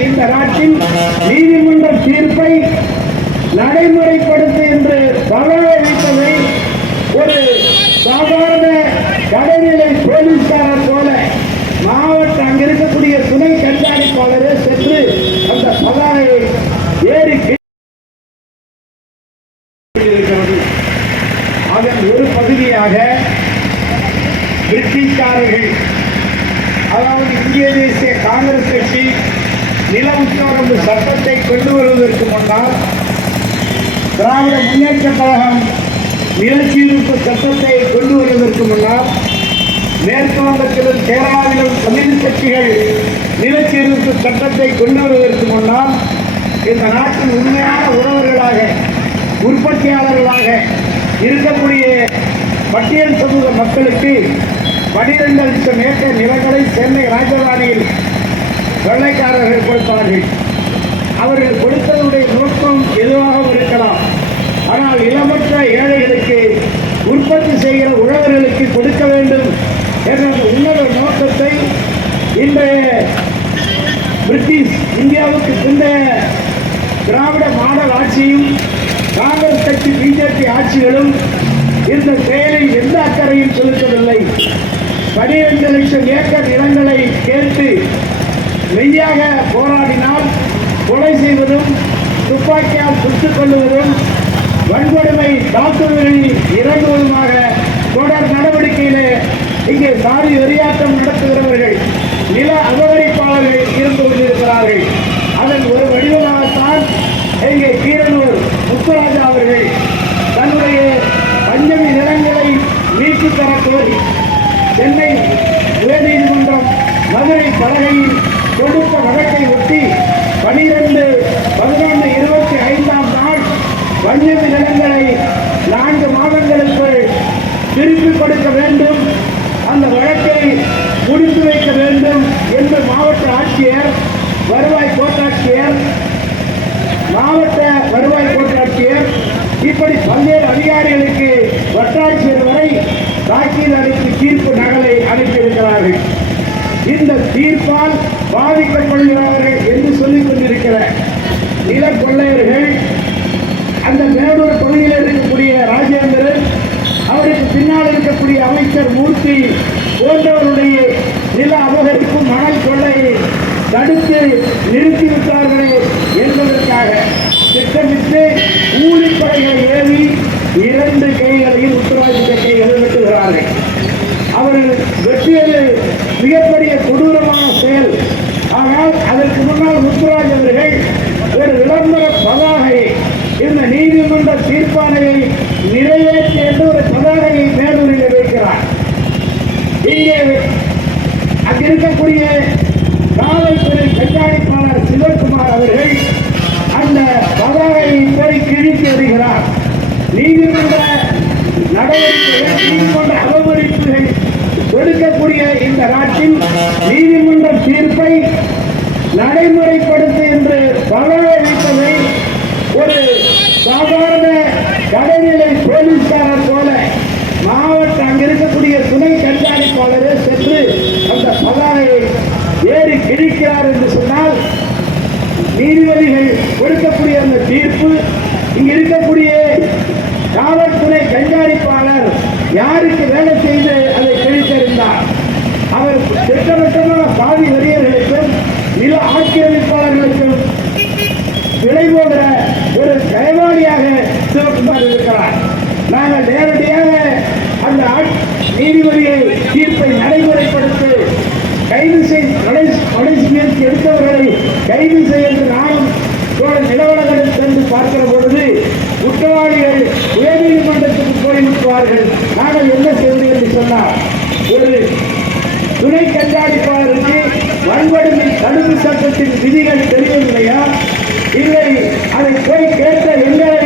இந்த நாட்டில் நீதிமன்ற தீர்ப்பை நடைமுறைப்படுத்து என்று பலவழிப்பதை ஒரு சாதாரண கடைநிலை போலீஸ்காரர் போல மாவட்ட அங்க இருக்கக்கூடிய துணை கண்காணிப்பாளரே சென்று அந்த பதாகையை ஏறி அதன் ஒரு பகுதியாக பிரிட்டிஷ்காரர்கள் அதாவது இந்திய தேசிய காங்கிரஸ் கட்சி நில உத்தியோகம் சட்டத்தை கொண்டு வருவதற்கு முன்னால் திராவிட முன்னேற்ற கழகம் நிலச்சீர்ப்பு சட்டத்தை கொண்டு வருவதற்கு முன்னால் மேற்கு வங்கத்திலும் கேரளாவிலும் கம்யூனிஸ்ட் கட்சிகள் நிலச்சீர்ப்பு சட்டத்தை கொண்டு வருவதற்கு முன்னால் இந்த நாட்டின் உண்மையான உறவர்களாக உற்பத்தியாளர்களாக இருக்கக்கூடிய பட்டியல் சமூக மக்களுக்கு பனிரெண்டு லட்சம் ஏக்கர் நிலங்களை சென்னை ராஜதானியில் வெள்ளைக்காரர்கள் கொடுத்தார்கள் அவர்கள் கொடுத்ததுடைய நோக்கம் எதுவாக இருக்கலாம். ஆனால் இளமற்ற ஏழைகளுக்கு உற்பத்தி செய்கிற உழவர்களுக்கு கொடுக்க வேண்டும் என்ற உன்னத நோக்கத்தை இன்றைய பிரிட்டிஷ் இந்தியாவுக்கு பிந்தைய திராவிட மாடல் ஆட்சியும் காங்கிரஸ் கட்சி பிஜேபி ஆட்சிகளும் இந்த செயலில் எந்த அக்கறையும் செலுத்தவில்லை. பனிரெண்டு லட்சம் ஏக்கர் நிலங்களை கேட்டு மெய்யாக போராடினால் கொலை செய்வதும் துப்பாக்கியால் சுட்டுக் கொள்வதும் வன்கொடுமை தாக்குதல்களில் இறங்குவதுமாக தொடர் நடவடிக்கையிலே இங்கே சாதி வெறியாட்டம் நடத்துகிறவர்கள் நில அபகரிப்பாளர்கள் இருந்து கொண்டிருக்கிறார்கள். அதன் ஒரு வடிவமாகத்தான் இங்கே கீரனூர் முத்துராஜா அவர்கள் தன்னுடைய பஞ்சமி நிலங்களை மீட்டு தரக்கோரி சென்னை உயர்நீதிமன்றம் மதுரை பலகையில் கொடுத்த வழக்கை ஒட்டி பனிரெண்டு பதினொன்று இருபத்தி ஐந்தாம் நாள் வஞ்சமி நிலங்களை நான்கு மாதங்களுக்குள் திருப்பி கொடுக்க வேண்டும். அந்த வழக்கை முடித்து வைக்க வேண்டும் என்று மாவட்ட ஆட்சியர் வருவாய் கோட்டாட்சியர் மாவட்ட வருவாய் கோட்டாட்சியர் இப்படி பல்வேறு அதிகாரிகளுக்கு வட்டாட்சியர் வரை தாக்கீல் அளித்து தீர்ப்பு நகலை அனுப்பியிருக்கிறார்கள். இந்த தீர்ப்பால் பாதிக்கப்படுகிறார்கள் என்று சொல்லிக் கொண்டிருக்கிற நில கொள்ளையர்கள் அந்த மேலூர் பகுதியில் இருக்கக்கூடிய ராஜேந்திரன் அவருக்கு பின்னால் இருக்கக்கூடிய அமைச்சர் மூர்த்தி போன்றவருடைய நில அபகரிப்பு மணல் கொள்ளையை தடுத்து நிறுத்திவிட்டார்களே என்பதற்காக திட்டமிட்டு ஊழிப்படைகளை ஏவி இரண்டு கைகளையும் உத்தரவாதித்த கைகளை வெட்டுகிறார்கள் அவர்கள் வெற்றியது மிகப்பெரிய கொடூரமான செயல். ஆனால் அதற்கு முன்னால் முத்துராஜ் அவர்கள் ஒரு விளம்பர பதாகை இந்த நீதிமன்ற தீர்ப்பாணையை நிறைவேற்றி என்று ஒரு பதாகையை மேலூரில் வைக்கிறார். இங்கே அங்கு இருக்கக்கூடிய காவல்துறை கண்காணிப்பாளர் சிவகுமார் அவர்கள் அந்த பதாகையை போய் கிழித்து வருகிறார் நீதிமன்ற நடவடிக்கைகள் நீதிமன்ற கொடுக்கக்கூடிய இந்த நாட்டில் நீதிமன்ற தீர்ப்பை நடைமுறைப்படுத்து என்று பலவழிப்பதை ஒரு சாதாரண கடைநிலை போலீஸ்காரர் போல மாவட்ட அங்க இருக்கக்கூடிய துணை கண்காணிப்பாளரே சென்று அந்த பதாகையை ஏறி கிழிக்கிறார் என்று சொன்னால் நீதிபதிகள் கொடுக்கக்கூடிய அந்த தீர்ப்பு இங்க இருக்கக்கூடிய காவல்துறை கண்காணிப்பாளர் யாருக்கு வேலை செய்து அதை கிழித்தறிந்தார் அவர் திட்டவட்டமான பாதி வரியர்களுக்கும் நில ஆக்கிரமிப்பாளர்களுக்கும் விலை போகிற ஒரு கைவாளியாக சிவகுமார் இருக்கிறார் நாங்கள் நேரடியாக அந்த நீதிபதியை தீர்ப்பை நடைமுறைப்படுத்தி கைது செய்து கொலை கொலை முயற்சி வன்கொடுமை தடுப்பு சட்டத்தின் விதிகள் தெரியவில்லையா இல்லை அதை போய் கேட்ட எங்களை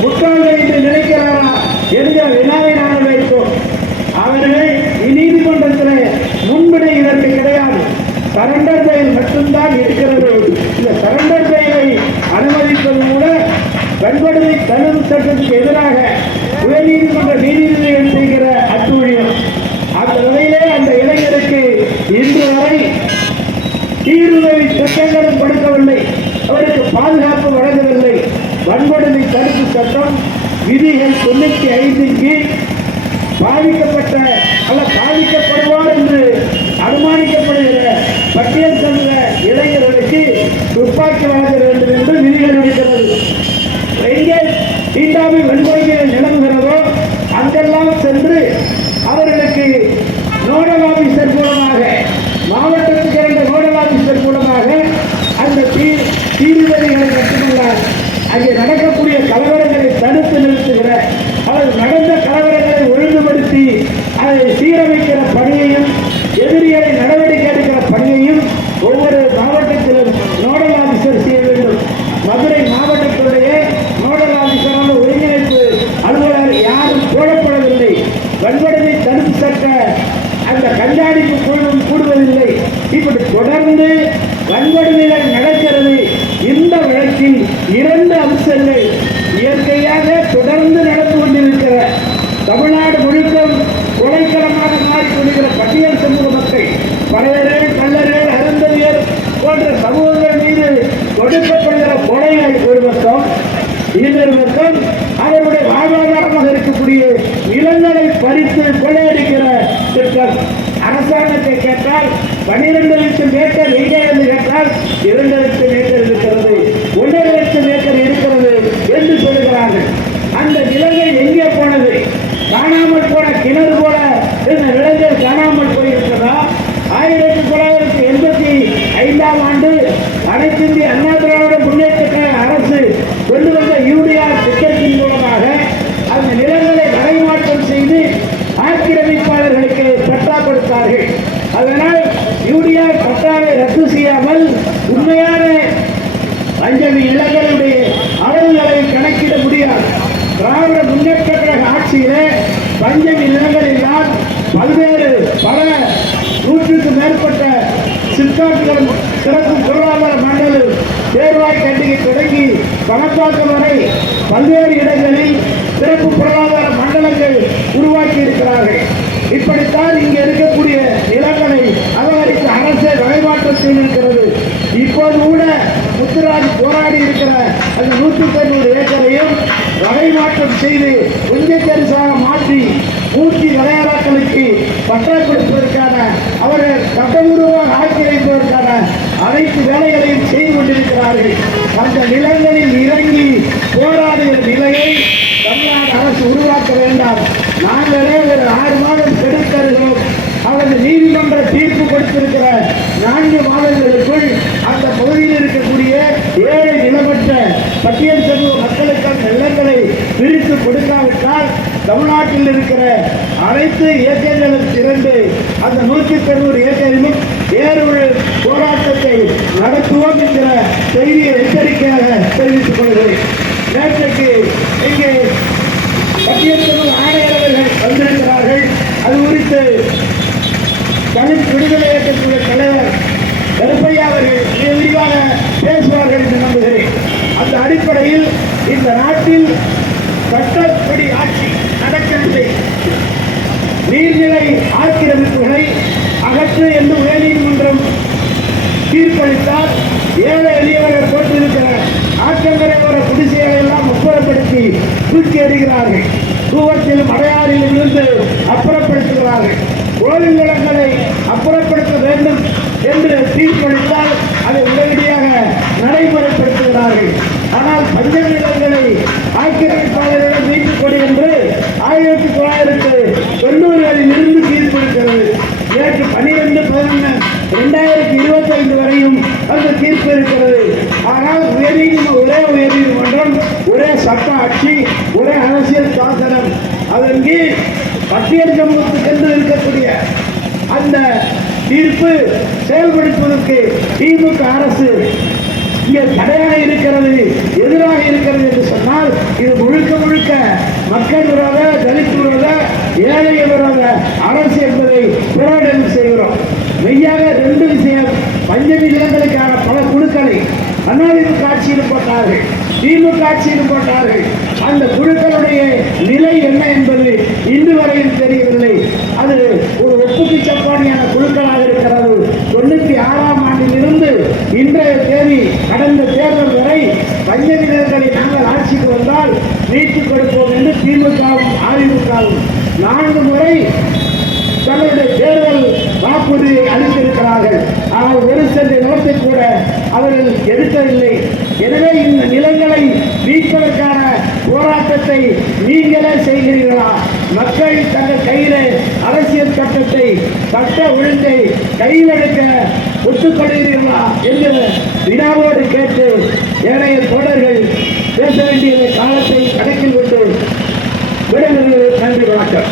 முட்டாள்கள் என்று நினைக்கிறாரா? என்ற வினாவை நாங்கள் வைத்தோம் அவர்கள் நீதிமன்றத்தில் முன்பினை இதற்கு கிடையாது. சரண்டர் பெயல் மட்டும்தான் இருக்கிறது. இந்த சரண்டர் பெயலை அனுமதிப்பது கூட வன்கொடுமை தடுப்பு சட்டத்துக்கு எதிராக சட்டங்களும் கொடுக்கவில்லை. அவருக்கு பாதுகாப்பு வழங்கவில்லை. வன்கொடுமை தடுப்பு சட்டம் விதிகள் தொண்ணூற்றி ஐந்து கீழ் பாதிக்கப்பட்ட அல்ல பாதிக்கப்படுவார் என்று அனுமானிக்கப்படுகிற பட்டியல் சென்ற இளைஞர்களுக்கு துப்பாக்கி வழங்க வேண்டும் என்று விதிகள் இருக்கிறது எங்கே தீண்டாமை வன்கொடுமைகள் நிலவுகிறதோ அங்கெல்லாம் சென்று அவர்களுக்கு நோடல் ஆபீசர் மூலமாக மாவட்ட காரணமாக அந்த தீ தீவிரவாதிகளை மட்டுமல்ல அங்கே நடக்கக்கூடிய கலவரங்களை தடுத்து நிறுத்துகிற அவர் நடந்த கலவரங்களை ஒழுங்குபடுத்தி அதை அரசன் அவருடைய வாழ்வாதாரமாக இருக்கக்கூடிய நிலங்களை பறித்து கொள்ளையடிக்கிற திட்டம். அரசாங்கத்தை கேட்டால் பனிரெண்டு லட்சம் ஏக்கர் எங்கே என்று கேட்டால் இரண்டு லட்சம் ஏக்கர் இருக்கிறது ஒன்றரை லட்சம் ஏக்கர் இருக்கிறது என்று சொல்கிறார்கள் அந்த நிலங்கள் எங்கே போனது? காணாமல் போன கிணறு போல இந்த நிலங்கள் காணாமல் போயிருக்கிறதா ஆயிரத்தி தொள்ளாயிரத்தி எண்பத்தி ஐந்தாம் ஆண்டு அனைத்து இந்திய அண்ணா திராவிட முன்னேற்ற கழக அரசு கொண்டு வந்த யூரியா திட்டத்தின் மூலமாக அந்த நிலங்களை வரைமாற்றம் செய்து ஆக்கிரமிப்பாளர்களுக்கு பட்டா கொடுத்தார்கள் அதனால் யூரியா பட்டாவை ரத்து செய்யாமல் உண்மையான பஞ்சமி நிலங்களுடைய அளவுகளை கணக்கிட முடியாது திராவிட முன்னேற்ற கழக ஆட்சியிலே பஞ்சமி நிலங்கள் எல்லாம் பல்வேறு பல நூற்றுக்கு மேற்பட்ட சிற்காட்டுகளும் சிறப்பு பொருளாதார மண்டலம் தேர்வாய் கண்டிகை தொடங்கி பணப்பாக்கம் வரை பல்வேறு இடங்களில் சிறப்பு பொருளாதார மண்டலங்கள் உருவாக்கி இருக்கிறார்கள். இப்படித்தான் இங்கே இருக்கக்கூடிய நிலங்களை அபகரித்து அரசை வகைமாற்றம் செய்திருக்கிறது இப்போது கூட முத்துராஜ் போராடி இருக்கிற அந்த நூற்றி தொண்ணூறு ஏக்கரையும் வகை மாற்றம் செய்து கொஞ்ச பெருசாக மாற்றி மூர்த்தி விளையாடாக்களுக்கு பட்டா கொடுப்பதற்கான அவர்கள் சட்டபூர்வமாக ஆக்கி வைப்பதற்கான அனைத்து வேலைகளையும் செய்து கொண்டிருக்கிறார்கள். அந்த நிலங்களில் இறங்கி போராடுகிற நிலையை தமிழ்நாடு அரசு உருவாக்க வேண்டாம். நாங்களே ஒரு ஆறு மாதம் கெடுத்தருகிறோம். அவரது நீதிமன்ற தீர்ப்பு கொடுத்திருக்கிற நான்கு மாதங்களுக்குள் அந்த பகுதியில் இருக்கக்கூடிய ஏழை நிலமற்ற பட்டியல் சமூக மக்களுக்கான நிலங்களை பிரித்து கொடுக்காவிட்டால் தமிழ்நாட்டில் இருக்கிற அனைத்து இயக்கங்களும் திரண்டு அந்த நூற்றி தொண்ணூறு ஏக்கரிலும் ஏறு போராட்டத்தை நடத்துவோம் என்கிற செய்தியை எச்சரிக்கையாக தெரிவித்துக் கொள்கிறேன் நேற்றைக்கு இங்கே. பட்டியல் ஆணையர்கள் வந்திருக்கிறார்கள். அது குறித்து தலித் விடுதலை இயக்கத்துடைய தலைவர் கருப்பையா அவர்கள் மிக விரிவாக பேசுவார்கள் என்று நம்புகிறேன். அந்த அடிப்படையில் இந்த நாட்டில் சட்டப்படி ஆட்சி நடக்கவில்லை நீர்நிலை ஆக்கிரமிப்புகளை அகற்று என்று உயர்நீதிமன்றம் தீர்ப்பளித்தால் ஏழை எளியவர்கள் போட்டிருக்கிற ஆற்றங்கரை ஓர குடிசைகளை எல்லாம் அப்புறப்படுத்தி தூக்கி எறிகிறார்கள். தூவத்திலும் அடையாறிலும் இருந்து அப்புறப்படுத்துகிறார்கள். கோவில் நிலங்களை அப்புறப்படுத்த வேண்டும் என்று தீர்ப்பளித்தால் அதை உடனடியாக நடைமுறைப்படுத்துகிறார்கள். ஆனால் பஞ்ச நிலங்களை சட்ட ஆட்சி ஒரே அரசியல் சாசனம். அதன் கீழ் பட்டியல் சமூகத்துக்கு என்று இருக்கக்கூடிய அந்த தீர்ப்பு செயல்படுத்துவதற்கு திமுக அரசு இங்கே தடையாக இருக்கிறது எதிராக இருக்கிறது என்று சொன்னால் இது முழுக்க முழுக்க மக்கள் விரோத தலித் விரோத ஏழை விரோத அரசு என்பதை பிரகடனம் செய்கிறோம். மெய்யாக ரெண்டு விஷயம் பஞ்சமி நிலங்களுக்கான பல குழுக்களை அதிமுக ஆட்சியில் போட்டார்கள். திமுக ஆட்சியில் போட்டார்கள் அந்த குழுக்களுடைய நிலை என்ன என்பது இன்று வரையில் தெரியவில்லை. அது ஒரு ஒப்புக்கு சப்பானியான குழுக்களாக இருக்கிறது. தொண்ணூத்தி ஆறாம் ஆண்டிலிருந்து இன்றைய தேதி கடந்த தேர்தல் வரை பஞ்சவினர்களை நாங்கள் ஆட்சிக்கு வந்தால் நீட்டி கொடுப்போம் என்று திமுகவும் அதிமுகவும் நான்கு முறை தங்களுடைய தேர்தல் வாக்குறுதியை அளித்திருக்கிறார்கள். ஆனால் ஒரு சென்ற நிலத்தை கூட அவர்கள் எதிர் சட்டத்தை நீங்களே செய்கிறீர்களா? மக்கள் தங்கள் கையில அரசியல் சட்டத்தை சட்ட ஒழுங்கை கையில் எடுக்க ஒத்துக்கொள்கிறீர்களா என்று வினாவோடு கேட்டு ஏனைய தொடர்கள் பேச வேண்டிய காலத்தை கணக்கில் கொண்டு விடைபெறுவது நன்றி வணக்கம்.